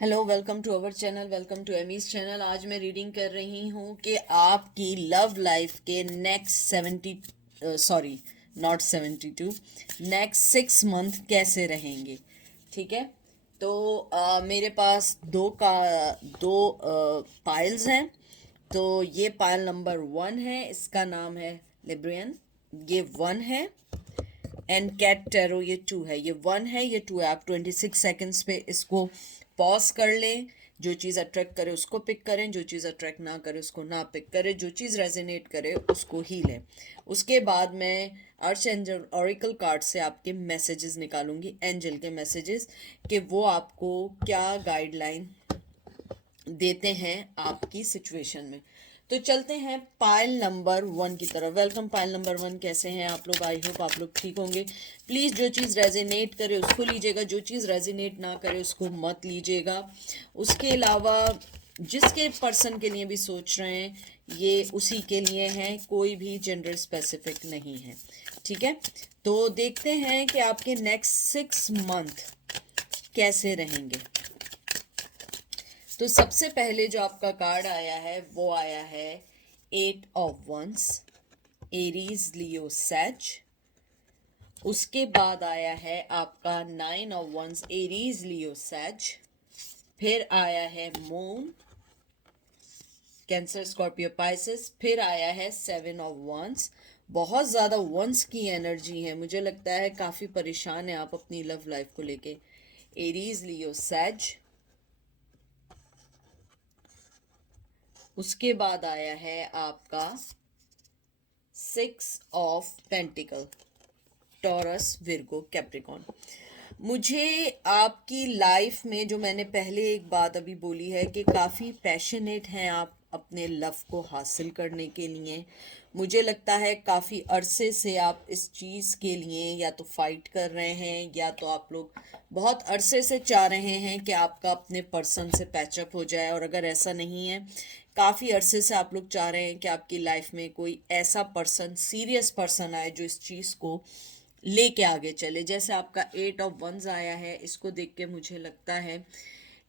Hello, welcome to our channel, welcome to Amy's channel. आज मैं reading कर रही हूँ कि आपकी लव लाइफ के नेक्स्ट 72 नेक्स्ट 6 मंथ कैसे रहेंगे। ठीक है। तो मेरे पास दो पाइल्स हैं। तो ये पाइल नंबर 1 है, इसका नाम है लिब्रियन। ये 1 है। एंड कैट टेरो ये 2 है। ये 1 है, ये 2 है। आप 26 सेकेंड्स पे इसको पॉज कर लें। जो चीज़ अट्रैक्ट करे उसको पिक करें, जो चीज़ अट्रैक्ट ना करे उसको ना पिक करें, जो चीज़ रेजोनेट करे उसको ही लें। उसके बाद मैं अर्च एंजल ऑरिकल कार्ड से आपके मैसेजेस निकालूंगी, एंजल के मैसेजेस, कि वो आपको क्या गाइडलाइन देते हैं आपकी सिचुएशन में। तो चलते हैं पाइल नंबर 1 की तरफ। वेलकम पाइल नंबर 1, कैसे हैं आप लोग? आई होप आप लोग ठीक होंगे। प्लीज़ जो चीज़ रेजोनेट करे उसको लीजिएगा, जो चीज़ रेजोनेट ना करे उसको मत लीजिएगा। उसके अलावा जिसके पर्सन के लिए भी सोच रहे हैं, ये उसी के लिए है, कोई भी जेंडर स्पेसिफिक नहीं है। ठीक है। तो देखते हैं कि आपके नेक्स्ट 6 मंथ कैसे रहेंगे। तो सबसे पहले जो आपका कार्ड आया है वो आया है 8 ऑफ वंस, एरीज लियो सैज। उसके बाद आया है आपका 9 ऑफ वंस, एरीज लियो सैज। फिर आया है मून, कैंसर स्कॉर्पियो पाइसेस। फिर आया है 7 ऑफ वंस। बहुत ज़्यादा वंस की एनर्जी है, मुझे लगता है काफ़ी परेशान है आप अपनी लव लाइफ को लेके। एरीज लियो सैज। उसके बाद आया है आपका 6 of pentacle, Taurus, Virgo, Capricorn. मुझे आपकी लाइफ में जो मैंने पहले एक बात अभी बोली है कि काफ़ी पैशनेट हैं आप अपने लव को हासिल करने के लिए। मुझे लगता है काफ़ी अरसे से आप इस चीज़ के लिए या तो फाइट कर रहे हैं, या तो आप लोग बहुत अरसे से चाह रहे हैं कि आपका अपने पर्सन से पैचअप हो जाए। और अगर ऐसा नहीं है, काफ़ी अरसे से आप लोग चाह रहे हैं कि आपकी लाइफ में कोई ऐसा पर्सन, सीरियस पर्सन आए जो इस चीज़ को लेके आगे चले। जैसे आपका 8 ऑफ वंस आया है, इसको देख के मुझे लगता है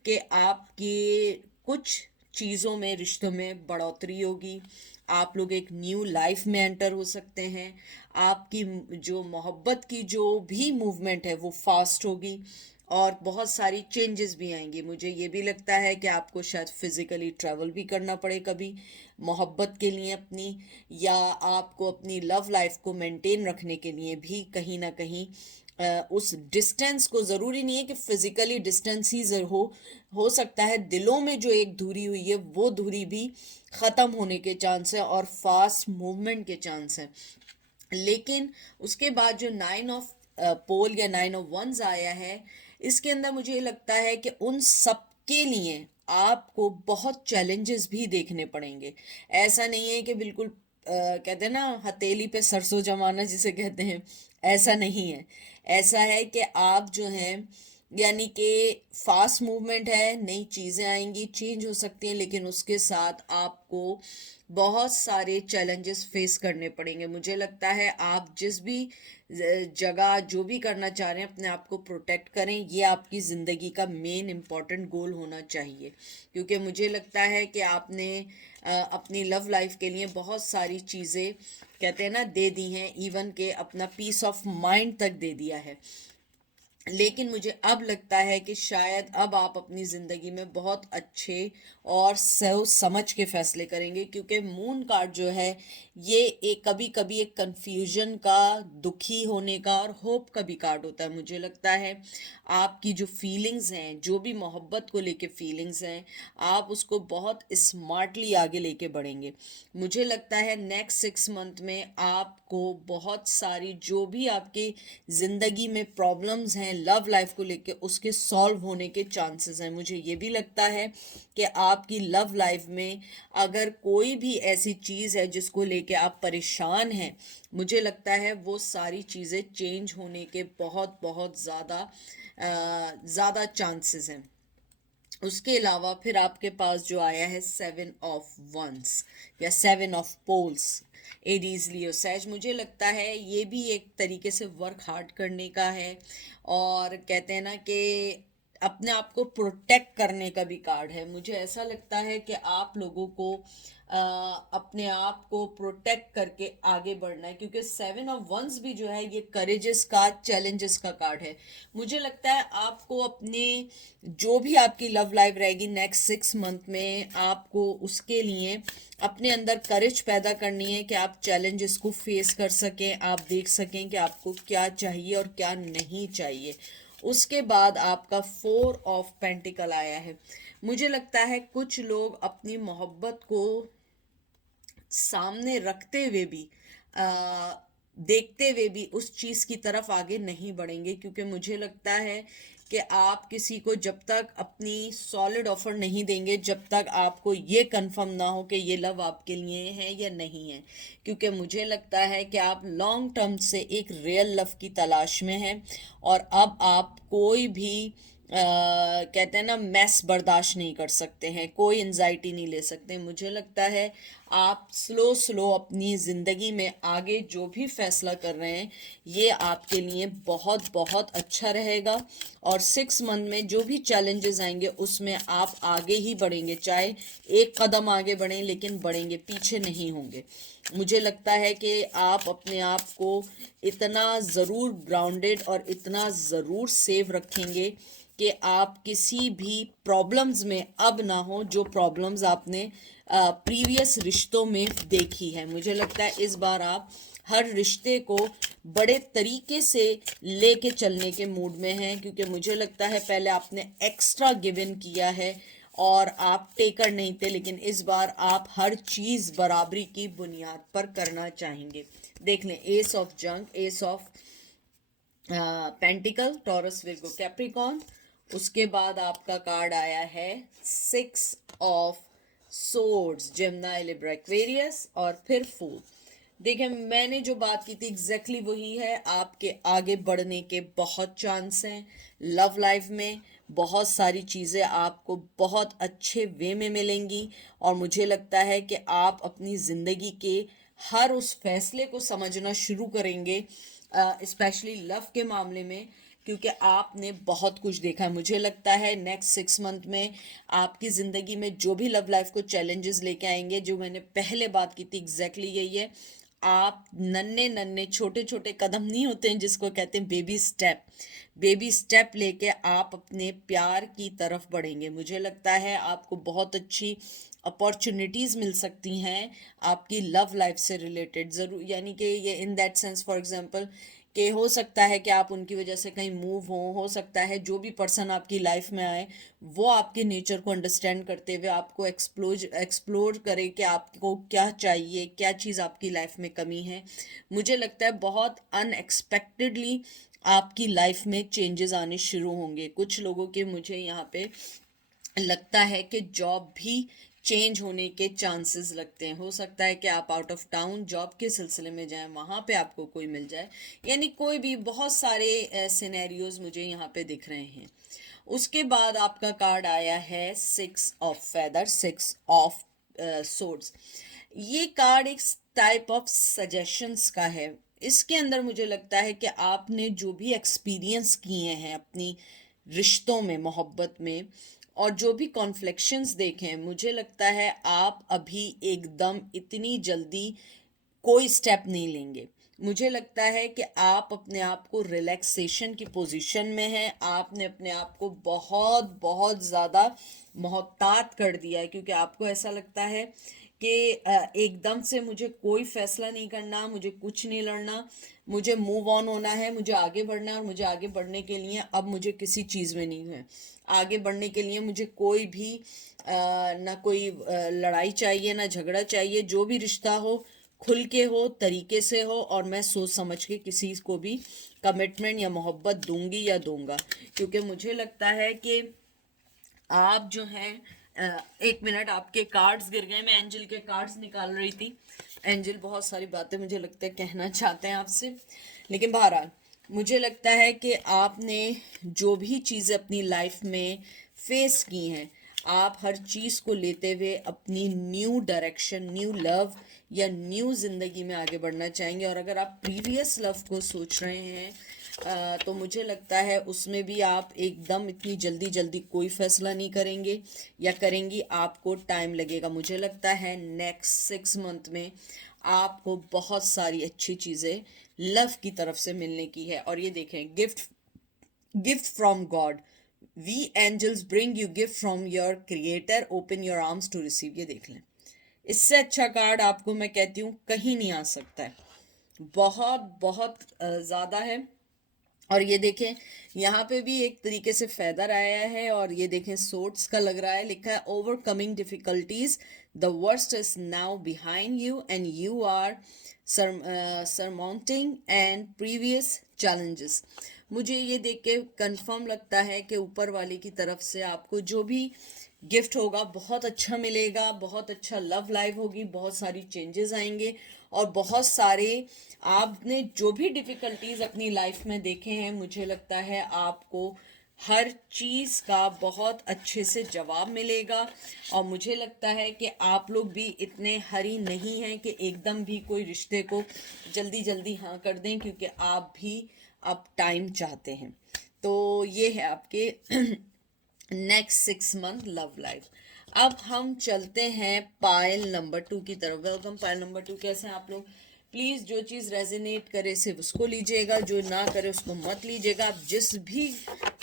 कि आपके कुछ चीज़ों में, रिश्तों में बढ़ोतरी होगी। आप लोग एक न्यू लाइफ में एंटर हो सकते हैं। आपकी जो मोहब्बत की जो भी मूवमेंट है वो फास्ट होगी, और बहुत सारी चेंजेस भी आएंगी। मुझे ये भी लगता है कि आपको शायद फिज़िकली ट्रैवल भी करना पड़े कभी मोहब्बत के लिए अपनी, या आपको अपनी लव लाइफ को मेंटेन रखने के लिए भी कहीं ना कहीं उस डिस्टेंस को, ज़रूरी नहीं है कि फिज़िकली डिस्टेंस ही हो सकता है दिलों में जो एक दूरी हुई है वो दूरी भी ख़त्म होने के चांस है और फास्ट मूवमेंट के चांस हैं। लेकिन उसके बाद जो 9 ऑफ पोल या 9 ऑफ वंस आया है, इसके अंदर मुझे ये लगता है कि उन सब के लिए आपको बहुत चैलेंजेस भी देखने पड़ेंगे। ऐसा नहीं है कि बिल्कुल कहते हैं ना, हथेली पे सरसों जमाना जिसे कहते हैं, ऐसा नहीं है। ऐसा है कि आप जो हैं, यानी कि फास्ट मूवमेंट है, नई चीज़ें आएंगी, चेंज हो सकती हैं, लेकिन उसके साथ आपको बहुत सारे चैलेंजेस फेस करने पड़ेंगे। मुझे लगता है आप जिस भी जगह जो भी करना चाह रहे हैं, अपने आप को प्रोटेक्ट करें। ये आपकी ज़िंदगी का मेन इम्पॉर्टेंट गोल होना चाहिए, क्योंकि मुझे लगता है कि आपने अपनी लव लाइफ के लिए बहुत सारी चीज़ें, कहते हैं ना, दे दी हैं। इवन के अपना पीस ऑफ माइंड तक दे दिया है। लेकिन मुझे अब लगता है कि शायद अब आप अपनी ज़िंदगी में बहुत अच्छे और सोच समझ के फैसले करेंगे, क्योंकि मून कार्ड जो है ये एक कभी कभी एक कंफ्यूजन का, दुखी होने का और होप का भी कार्ड होता है। मुझे लगता है आपकी जो फीलिंग्स हैं, जो भी मोहब्बत को लेके फीलिंग्स हैं, आप उसको बहुत स्मार्टली आगे लेके बढ़ेंगे। मुझे लगता है नेक्स्ट 6 मंथ में आपको बहुत सारी जो भी आपकी ज़िंदगी में प्रॉब्लम्स हैं लव लाइफ को लेके, उसके सॉल्व होने के चांसेस हैं। मुझे ये भी लगता है कि आपकी लव लाइफ में अगर कोई भी ऐसी चीज़ है जिसको लेके आप परेशान हैं, मुझे लगता है वो सारी चीज़ें चेंज होने के बहुत बहुत ज़्यादा चांसेस हैं। उसके अलावा फिर आपके पास जो आया है 7 ऑफ वंस या 7 ऑफ पोल्स, एडीज लियो सैज। मुझे लगता है ये भी एक तरीके से वर्क हार्ड करने का है। और कहते हैं ना कि अपने आप को प्रोटेक्ट करने का भी कार्ड है। मुझे ऐसा लगता है कि आप लोगों को अपने आप को प्रोटेक्ट करके आगे बढ़ना है, क्योंकि 7 ऑफ वंस भी जो है ये करेजेस का, चैलेंजेस का कार्ड है। मुझे लगता है आपको अपने जो भी आपकी लव लाइफ रहेगी नेक्स्ट 6 मंथ में, आपको उसके लिए अपने अंदर करेज पैदा करनी है कि आप चैलेंजेस को फेस कर सकें, आप देख सकें कि आपको क्या चाहिए और क्या नहीं चाहिए। उसके बाद आपका 4 ऑफ पेंटिकल आया है। मुझे लगता है कुछ लोग अपनी मोहब्बत को सामने रखते हुए भी, आ, देखते हुए भी उस चीज़ की तरफ आगे नहीं बढ़ेंगे, क्योंकि मुझे लगता है कि आप किसी को जब तक अपनी सॉलिड ऑफर नहीं देंगे, जब तक आपको ये कंफर्म ना हो कि ये लव आपके लिए है या नहीं है, क्योंकि मुझे लगता है कि आप लॉन्ग टर्म से एक रियल लव की तलाश में हैं, और अब आप कोई भी कहते हैं ना मैस बर्दाश्त नहीं कर सकते हैं, कोई एंजाइटी नहीं ले सकते। मुझे लगता है आप स्लो स्लो अपनी ज़िंदगी में आगे जो भी फैसला कर रहे हैं ये आपके लिए बहुत बहुत अच्छा रहेगा, और 6 मंथ में जो भी चैलेंजेस आएंगे उसमें आप आगे ही बढ़ेंगे, चाहे एक कदम आगे बढ़ें लेकिन बढ़ेंगे, पीछे नहीं होंगे। मुझे लगता है कि आप अपने आप को इतना ज़रूर ग्राउंडेड और इतना ज़रूर सेव रखेंगे कि आप किसी भी प्रॉब्लम्स में अब ना हो जो प्रॉब्लम्स आपने प्रीवियस रिश्तों में देखी है। मुझे लगता है इस बार आप हर रिश्ते को बड़े तरीके से लेके चलने के मूड में हैं, क्योंकि मुझे लगता है पहले आपने एक्स्ट्रा गिव इन किया है और आप टेकर नहीं थे, लेकिन इस बार आप हर चीज़ बराबरी की बुनियाद पर करना चाहेंगे। देख लें, एस ऑफ जंग, S of pentacle, Taurus, Virgo, Capricorn. उसके बाद आपका कार्ड आया है 6 of swords, Gemini, Libra, Aquarius, और फिर फूल। देखिए, मैंने जो बात की थी एग्जैक्टली वही है। आपके आगे बढ़ने के बहुत चांस हैं लव लाइफ में। बहुत सारी चीज़ें आपको बहुत अच्छे वे में मिलेंगी, और मुझे लगता है कि आप अपनी ज़िंदगी के हर उस फैसले को समझना शुरू करेंगे, स्पेशली लव के मामले में, क्योंकि आपने बहुत कुछ देखा है। मुझे लगता है नेक्स्ट 6 मंथ में आपकी ज़िंदगी में जो भी लव लाइफ को चैलेंजेस लेके आएंगे, जो मैंने पहले बात की थी एग्जैक्टली यही है। आप नन्हे नन्हे छोटे छोटे कदम नहीं होते हैं जिसको कहते हैं बेबी स्टेप, बेबी स्टेप लेके आप अपने प्यार की तरफ बढ़ेंगे। मुझे लगता है आपको बहुत अच्छी अपॉर्चुनिटीज़ मिल सकती हैं आपकी लव लाइफ से रिलेटेड, ज़रूर, यानी कि ये in that sense, for example, कि हो सकता है कि आप उनकी वजह से कहीं मूव हो सकता है जो भी पर्सन आपकी लाइफ में आए वो आपके नेचर को अंडरस्टैंड करते हुए आपको एक्सप्लोर करे कि आपको क्या चाहिए, क्या चीज़ आपकी लाइफ में कमी है। मुझे लगता है बहुत अनएक्सपेक्टेडली आपकी लाइफ में चेंजेस आने शुरू होंगे। कुछ लोगों के, मुझे यहाँ पे लगता है कि जॉब भी चेंज होने के चांसेस लगते हैं। हो सकता है कि आप आउट ऑफ टाउन जॉब के सिलसिले में जाएं, वहाँ पे आपको कोई मिल जाए, यानी कोई भी, बहुत सारे सिनेरियोज मुझे यहाँ पे दिख रहे हैं। उसके बाद आपका कार्ड आया है 6 ऑफ फेदर, 6 ऑफ सोर्ड्स। ये कार्ड एक टाइप ऑफ सजेशंस का है। इसके अंदर मुझे लगता है कि आपने जो भी एक्सपीरियंस किए हैं अपनी रिश्तों में, मोहब्बत में, और जो भी कॉन्फ्लिक्शंस देखे हैं, मुझे लगता है आप अभी एकदम इतनी जल्दी कोई स्टेप नहीं लेंगे। मुझे लगता है कि आप अपने आप को रिलैक्सेशन की पोजीशन में हैं। आपने अपने आप को बहुत बहुत ज़्यादा मोहतात कर दिया है, क्योंकि आपको ऐसा लगता है कि एकदम से मुझे कोई फैसला नहीं करना, मुझे कुछ नहीं लड़ना, मुझे मूव ऑन होना है, मुझे आगे बढ़ना है, और मुझे आगे बढ़ने के लिए अब मुझे किसी चीज़ में नहीं है। आगे बढ़ने के लिए मुझे कोई भी ना कोई लड़ाई चाहिए, ना झगड़ा चाहिए। जो भी रिश्ता हो खुल के हो, तरीके से हो, और मैं सोच समझ के किसी को भी कमिटमेंट या मोहब्बत दूंगी या दूंगा, क्योंकि मुझे लगता है कि आप जो हैं, एक मिनट, आपके कार्ड्स गिर गए, मैं एंजल के कार्ड्स निकाल रही थी। एंजल बहुत सारी बातें मुझे लगता है कहना चाहते हैं आपसे, लेकिन बहरहाल मुझे लगता है कि आपने जो भी चीज़ें अपनी लाइफ में फेस की हैं, आप हर चीज़ को लेते हुए अपनी न्यू डायरेक्शन, न्यू लव या न्यू ज़िंदगी में आगे बढ़ना चाहेंगे। और अगर आप प्रीवियस लव को सोच रहे हैं तो मुझे लगता है उसमें भी आप एकदम इतनी जल्दी जल्दी कोई फैसला नहीं करेंगे, या करेंगी आपको टाइम लगेगा। मुझे लगता है नेक्स्ट 6 मंथ में आपको बहुत सारी अच्छी चीज़ें लव की तरफ से मिलने की है। और ये देखें, gift gift from God, we angels bring you gift from your creator, open your arms to receive. ये देख लें, इससे अच्छा कार्ड आपको मैं कहती हूँ कहीं नहीं आ सकता है। बहुत बहुत ज़्यादा है। और ये देखें, यहाँ पे भी एक तरीके से फेदर आया है, और ये देखें सोर्ट्स का लग रहा है, लिखा है overcoming difficulties, the worst is now behind you and you are surmounting and previous challenges. मुझे ये देख के कंफर्म लगता है कि ऊपर वाले की तरफ से आपको जो भी गिफ्ट होगा बहुत अच्छा मिलेगा, बहुत अच्छा लव लाइफ होगी, बहुत सारी चेंजेस आएंगे, और बहुत सारे आपने जो भी डिफ़िकल्टीज अपनी लाइफ में देखे हैं, मुझे लगता है आपको हर चीज़ का बहुत अच्छे से जवाब मिलेगा। और मुझे लगता है कि आप लोग भी इतने हरी नहीं हैं कि एकदम भी कोई रिश्ते को जल्दी जल्दी हाँ कर दें, क्योंकि आप भी अब टाइम चाहते हैं। तो ये है आपके नेक्स्ट 6 मंथ लव लाइफ। अब हम चलते हैं पायल नंबर 2 की तरफ। वेलकम पायल नंबर 2, कैसे हैं आप लोग? प्लीज़ जो चीज़ रेजोनेट करे सिर्फ उसको लीजिएगा, जो ना करे उसको मत लीजिएगा। आप जिस भी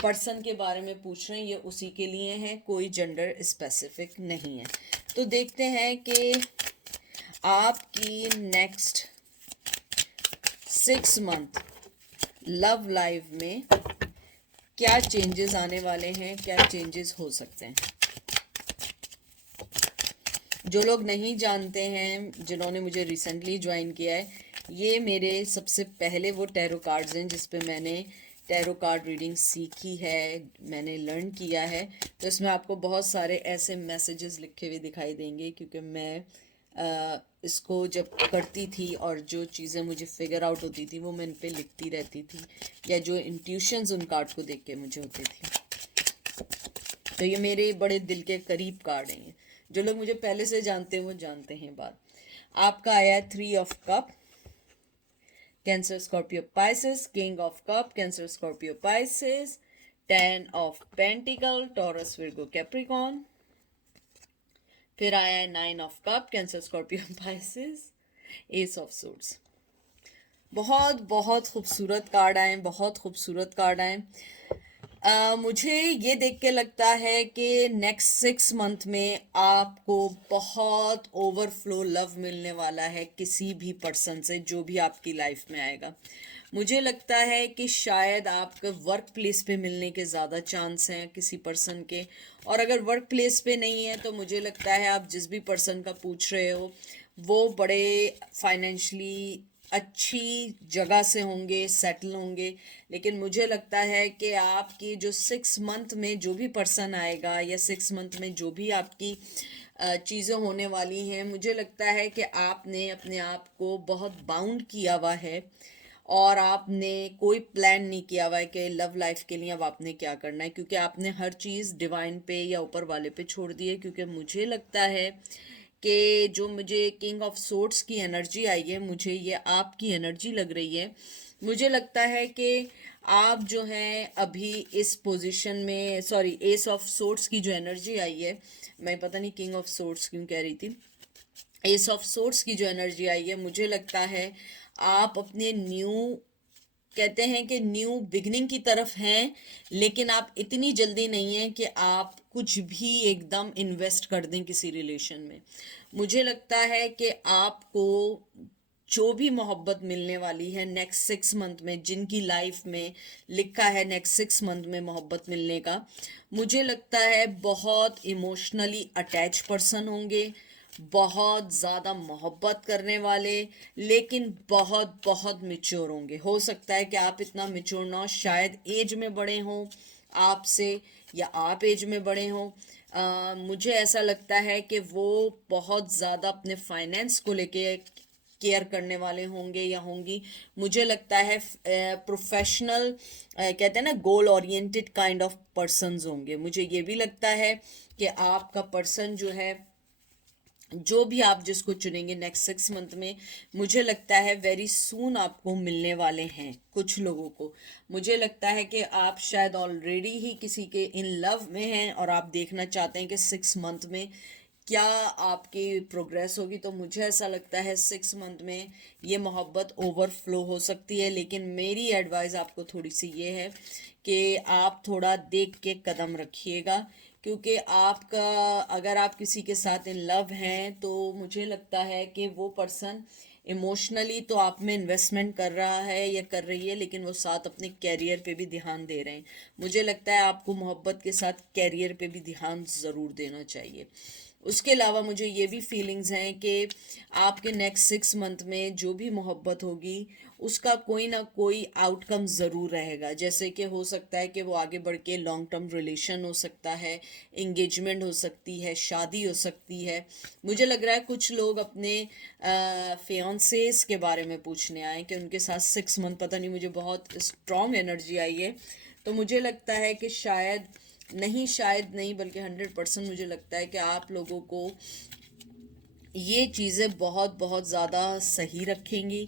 पर्सन के बारे में पूछ रहे हैं ये उसी के लिए है, कोई जेंडर स्पेसिफिक नहीं है। तो देखते हैं कि आपकी नेक्स्ट 6 मंथ लव लाइफ में क्या चेंजेस आने वाले हैं, क्या चेंजेस हो सकते हैं। जो लोग नहीं जानते हैं, जिन्होंने मुझे रिसेंटली ज्वाइन किया है, ये मेरे सबसे पहले वो टैरो कार्ड्स हैं जिस पे मैंने टैरो कार्ड रीडिंग सीखी है, मैंने लर्न किया है। तो इसमें आपको बहुत सारे ऐसे मैसेजेस लिखे हुए दिखाई देंगे, क्योंकि मैं इसको जब करती थी और जो चीज़ें मुझे फिगर आउट होती थी वो मैं इन पे लिखती रहती थी, या जो इंट्यूशंस उन कार्ड को देख के मुझे होती थी। तो ये मेरे बड़े दिल के करीब कार्ड हैं ये। जो लोग मुझे पहले से जानते हैं वो जानते हैं बात। आपका आया है 3 of cup, cancer Scorpio Pisces, king of cup cancer Scorpio Pisces, 10 of pentacle Taurus Virgo Capricorn. फिर आया है 9 of cup cancer Scorpio Pisces, S of suits. बहुत बहुत खूबसूरत कार्ड आए, बहुत खूबसूरत कार्ड आए। मुझे ये देख के लगता है कि नेक्स्ट 6 मंथ में आपको बहुत ओवरफ्लो लव मिलने वाला है किसी भी पर्सन से, जो भी आपकी लाइफ में आएगा। मुझे लगता है कि शायद आपके वर्क प्लेस पे मिलने के ज़्यादा चांस हैं किसी पर्सन के, और अगर वर्क प्लेस पे नहीं है तो मुझे लगता है आप जिस भी पर्सन का पूछ रहे हो वो बड़े फाइनेंशली अच्छी जगह से होंगे, सेटल होंगे। लेकिन मुझे लगता है कि आपकी जो 6 मंथ में जो भी पर्सन आएगा, या 6 मंथ में जो भी आपकी चीज़ें होने वाली हैं, मुझे लगता है कि आपने अपने आप को बहुत बाउंड किया हुआ है, और आपने कोई प्लान नहीं किया हुआ है कि लव लाइफ के लिए अब आपने क्या करना है, क्योंकि आपने हर चीज़ डिवाइन पे या ऊपर वाले पे छोड़ दी है। क्योंकि मुझे लगता है कि जो मुझे किंग ऑफ सोर्ट्स की एनर्जी आई है, मुझे ये आपकी एनर्जी लग रही है। मुझे लगता है कि आप जो हैं अभी इस पोजीशन में, सॉरी, एस ऑफ सोर्ट्स की जो एनर्जी आई है, मैं पता नहीं किंग ऑफ सोर्ट्स क्यों कह रही थी, एस ऑफ सोर्ट्स की जो एनर्जी आई है, मुझे लगता है आप अपने न्यू, कहते हैं कि न्यू बिगनिंग की तरफ हैं, लेकिन आप इतनी जल्दी नहीं हैं कि आप कुछ भी एकदम इन्वेस्ट कर दें किसी रिलेशन में। मुझे लगता है कि आपको जो भी मोहब्बत मिलने वाली है नेक्स्ट 6 मंथ में, जिनकी लाइफ में लिखा है नेक्स्ट 6 मंथ में मोहब्बत मिलने का, मुझे लगता है बहुत इमोशनली अटैच पर्सन होंगे, बहुत ज़्यादा मोहब्बत करने वाले, लेकिन बहुत बहुत मिच्योर होंगे। हो सकता है कि आप इतना मिच्योर ना हो, शायद एज में बड़े हों आपसे, या आप एज में बड़े हों। मुझे ऐसा लगता है कि वो बहुत ज़्यादा अपने फाइनेंस को लेके केयर करने वाले होंगे या होंगी। मुझे लगता है प्रोफेशनल, कहते हैं ना, goal oriented kind of persons होंगे। मुझे ये भी लगता है कि आपका पर्सन जो है जो भी आप जिसको चुनेंगे नेक्स्ट 6 मंथ में, मुझे लगता है वेरी सून आपको मिलने वाले हैं। कुछ लोगों को मुझे लगता है कि आप शायद ऑलरेडी ही किसी के इन लव में हैं और आप देखना चाहते हैं कि 6 मंथ में क्या आपकी प्रोग्रेस होगी। तो मुझे ऐसा लगता है 6 मंथ में ये मोहब्बत ओवरफ्लो हो सकती है, लेकिन मेरी एडवाइस आपको थोड़ी सी ये है कि आप थोड़ा देख के कदम रखिएगा, क्योंकि आपका अगर आप किसी के साथ इन लव हैं तो मुझे लगता है कि वो पर्सन इमोशनली तो आप में इन्वेस्टमेंट कर रहा है या कर रही है, लेकिन वो साथ अपने कैरियर पे भी ध्यान दे रहे हैं। मुझे लगता है आपको मोहब्बत के साथ कैरियर पे भी ध्यान ज़रूर देना चाहिए। उसके अलावा मुझे ये भी फीलिंग्स हैं कि आपके नेक्स्ट 6 मंथ में जो भी मोहब्बत होगी उसका कोई ना कोई आउटकम ज़रूर रहेगा। जैसे कि हो सकता है कि वो आगे बढ़ के लॉन्ग टर्म रिलेशन हो सकता है, इंगेजमेंट हो सकती है, शादी हो सकती है। मुझे लग रहा है कुछ लोग अपने फियांसेस के बारे में पूछने आए कि उनके साथ 6 मंथ, पता नहीं मुझे बहुत स्ट्रॉन्ग एनर्जी आई है। तो मुझे लगता है कि शायद नहीं बल्कि 100% मुझे लगता है कि आप लोगों को ये चीज़ें बहुत बहुत ज़्यादा सही रखेंगी,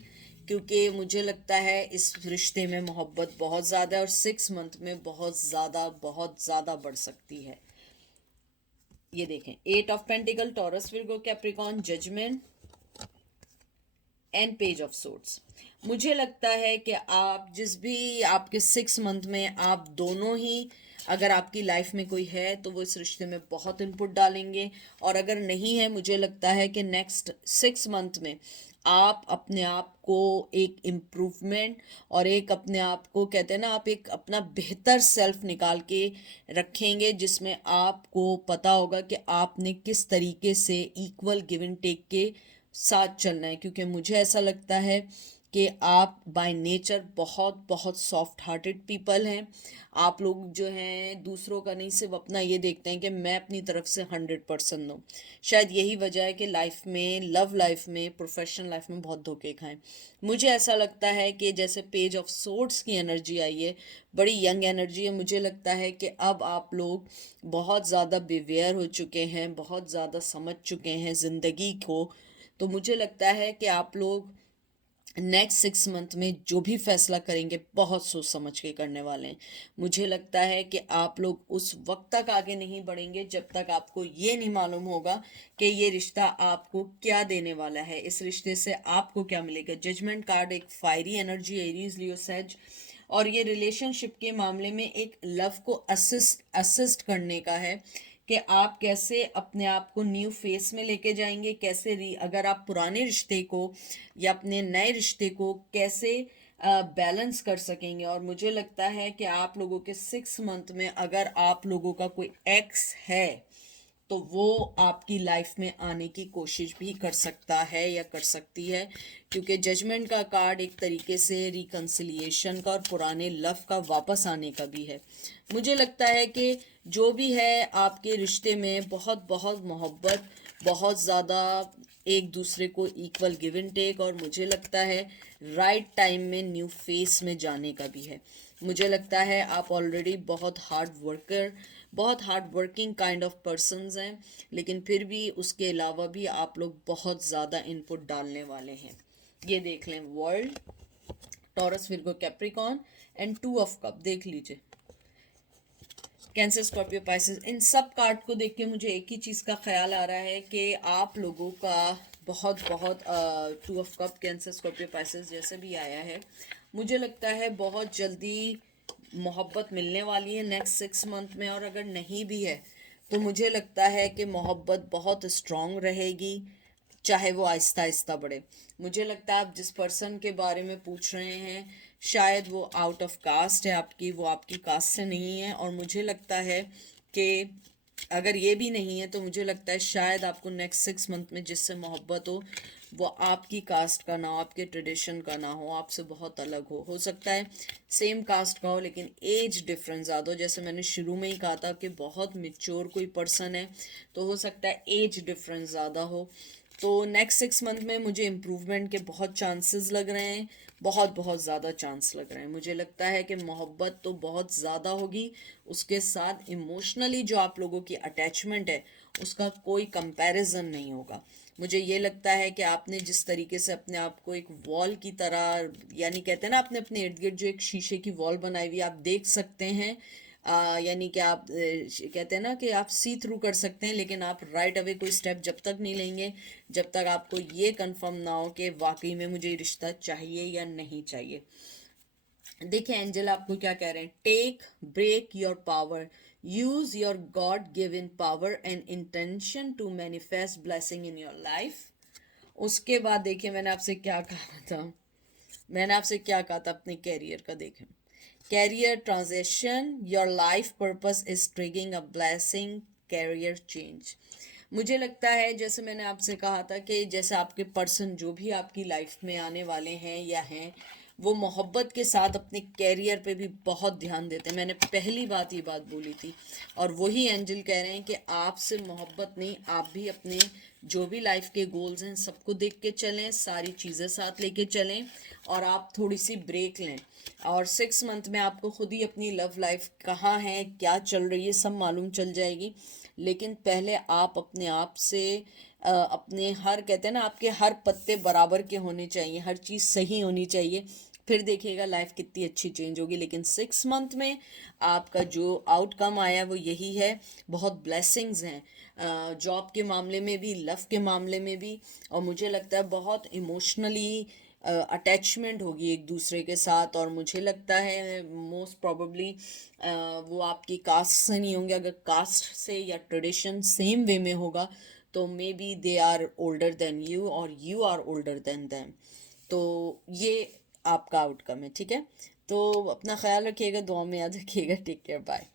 क्योंकि मुझे लगता है इस रिश्ते में मोहब्बत बहुत ज़्यादा है और 6 मंथ में बहुत ज़्यादा बढ़ सकती है। ये देखें, 8 of pentacle, Taurus, Virgo, Capricorn, judgement and page of swords. मुझे लगता है कि आप जिस भी आपके 6 मंथ में आप दोनों ही, अगर आपकी लाइफ में कोई है तो वो इस रिश्ते में बहुत इनपुट डालेंगे, और अगर नहीं है मुझे लगता है कि नेक्स्ट 6 मंथ में आप अपने आप को एक इम्प्रूवमेंट और एक अपने आप को कहते हैं ना, आप एक अपना बेहतर सेल्फ निकाल के रखेंगे, जिसमें आपको पता होगा कि आपने किस तरीके से इक्वल गिव एंड टेक के साथ चलना है। क्योंकि मुझे ऐसा लगता है कि आप बाय नेचर बहुत बहुत सॉफ्ट हार्टेड पीपल हैं। आप लोग जो हैं दूसरों का नहीं, सिर्फ अपना ये देखते हैं कि मैं अपनी तरफ से 100% दूँ। शायद यही वजह है कि लाइफ में, लव लाइफ में, प्रोफेशनल लाइफ में बहुत धोखे खाएं। मुझे ऐसा लगता है कि जैसे पेज ऑफ सोर्ड्स की एनर्जी आई है, बड़ी यंग एनर्जी है। मुझे लगता है कि अब आप लोग बहुत ज़्यादा बिवेयर हो चुके हैं, बहुत ज़्यादा समझ चुके हैं ज़िंदगी को। तो मुझे लगता है कि आप लोग नेक्स्ट 6 मंथ में जो भी फैसला करेंगे बहुत सोच समझ के करने वाले हैं। मुझे लगता है कि आप लोग उस वक्त तक आगे नहीं बढ़ेंगे जब तक आपको ये नहीं मालूम होगा कि ये रिश्ता आपको क्या देने वाला है, इस रिश्ते से आपको क्या मिलेगा। जजमेंट कार्ड एक फायरी एनर्जी, एरीज, लियो, सेज, और ये रिलेशनशिप के मामले में एक लव को असिस्ट करने का है कि आप कैसे अपने आप को न्यू फेस में लेके जाएंगे, कैसे अगर आप पुराने रिश्ते को या अपने नए रिश्ते को कैसे बैलेंस कर सकेंगे। और मुझे लगता है कि आप लोगों के 6 मंथ में अगर आप लोगों का कोई एक्स है तो वो आपकी लाइफ में आने की कोशिश भी कर सकता है या कर सकती है, क्योंकि जजमेंट का कार्ड एक तरीके से रिकन्सिलिएशन का और पुराने लव का वापस आने का भी है। मुझे लगता है कि जो भी है आपके रिश्ते में बहुत बहुत मोहब्बत, बहुत ज़्यादा एक दूसरे को इक्वल गिव एंड टेक, और मुझे लगता है राइट टाइम में न्यू फेस में जाने का भी है। मुझे लगता है आप ऑलरेडी बहुत hard working kind of persons हैं, लेकिन फिर भी उसके अलावा भी आप लोग बहुत ज़्यादा इनपुट डालने वाले हैं। ये देख लें, world, taurus, Virgo, Capricorn and 2 of cup देख लीजिए। कैंसर, स्कॉर्पियो, पाइसेस, इन सब कार्ड को देख के मुझे एक ही चीज़ का ख्याल आ रहा है कि आप लोगों का बहुत बहुत 2 of cup, cancer, Scorpio, Pisces जैसे भी आया है, मुझे लगता है बहुत जल्दी मोहब्बत मिलने वाली है नेक्स्ट 6 मंथ में। और अगर नहीं भी है तो मुझे लगता है कि मोहब्बत बहुत स्ट्रॉन्ग रहेगी, चाहे वो आहिस्ता आहिस्ता बढ़े। मुझे लगता है आप जिस पर्सन के बारे में पूछ रहे हैं शायद वो आउट ऑफ कास्ट है आपकी, वो आपकी कास्ट से नहीं है। और मुझे लगता है कि अगर ये भी नहीं है तो मुझे लगता है शायद आपको नेक्स्ट 6 मंथ में जिससे मोहब्बत हो वो आपकी कास्ट का ना हो, आपके ट्रेडिशन का ना हो, आपसे बहुत अलग हो सकता है सेम कास्ट का हो लेकिन एज डिफरेंस ज़्यादा हो। जैसे मैंने शुरू में ही कहा था कि बहुत मेच्योर कोई पर्सन है तो हो सकता है एज डिफरेंस ज़्यादा हो। तो नेक्स्ट 6 मंथ में मुझे इम्प्रूवमेंट के बहुत चांसेस लग रहे हैं। बहुत बहुत ज़्यादा चांस लग रहे हैं। मुझे लगता है कि मोहब्बत तो बहुत ज़्यादा होगी, उसके साथ इमोशनली जो आप लोगों की अटैचमेंट है उसका कोई कंपैरिजन नहीं होगा। मुझे ये लगता है कि आपने जिस तरीके से अपने आप को एक वॉल की तरह, यानी कहते हैं ना, आपने अपने इर्द गिर्द जो एक शीशे की वॉल बनाई हुई आप देख सकते हैं, यानी कि आप कहते हैं ना कि आप सी थ्रू कर सकते हैं, लेकिन आप राइट अवे कोई स्टेप जब तक नहीं लेंगे जब तक आपको ये कंफर्म ना हो कि वाकई में मुझे ये रिश्ता चाहिए या नहीं चाहिए। देखिए एंजल आपको क्या कह रहे हैं, take break your power, use your God given power and intention to manifest blessing in your life. उसके बाद देखिए मैंने आपसे क्या कहा था, मैंने आपसे क्या कहा था अपने कैरियर का। देखें, career transition, your life purpose is triggering a blessing career change. मुझे लगता है जैसे मैंने आपसे कहा था कि जैसे आपके पर्सन जो भी आपकी लाइफ में आने वाले हैं या हैं, वो मोहब्बत के साथ अपने कैरियर पे भी बहुत ध्यान देते हैं। मैंने पहली बात ये बात बोली थी, और वही एंजल कह रहे हैं कि आपसे मोहब्बत नहीं, आप भी अपने जो भी लाइफ के गोल्स हैं सबको देख के चलें, सारी चीज़ें साथ लेके चलें, और आप थोड़ी सी ब्रेक लें। और 6 मंथ में आपको खुद ही अपनी लव लाइफ कहाँ है, क्या चल रही है, सब मालूम चल जाएगी। लेकिन पहले आप अपने आप से अपने हर, कहते हैं ना, आपके हर पत्ते बराबर के होने चाहिए, हर चीज़ सही होनी चाहिए, फिर देखिएगा लाइफ कितनी अच्छी चेंज होगी। लेकिन 6 मंथ में आपका जो आउटकम आया वो यही है, बहुत ब्लेसिंग्स हैं जॉब के मामले में भी, लव के मामले में भी, और मुझे लगता है बहुत इमोशनली अटैचमेंट होगी एक दूसरे के साथ। और मुझे लगता है मोस्ट प्रोबेबली वो आपकी कास्ट से नहीं होंगे, अगर कास्ट से या ट्रेडिशन सेम वे में होगा तो may be they are older than you और you are older than them. तो ये आपका आउटकम है, ठीक है। तो अपना ख्याल रखिएगा, दुआ में याद रखिएगा। Take care, bye.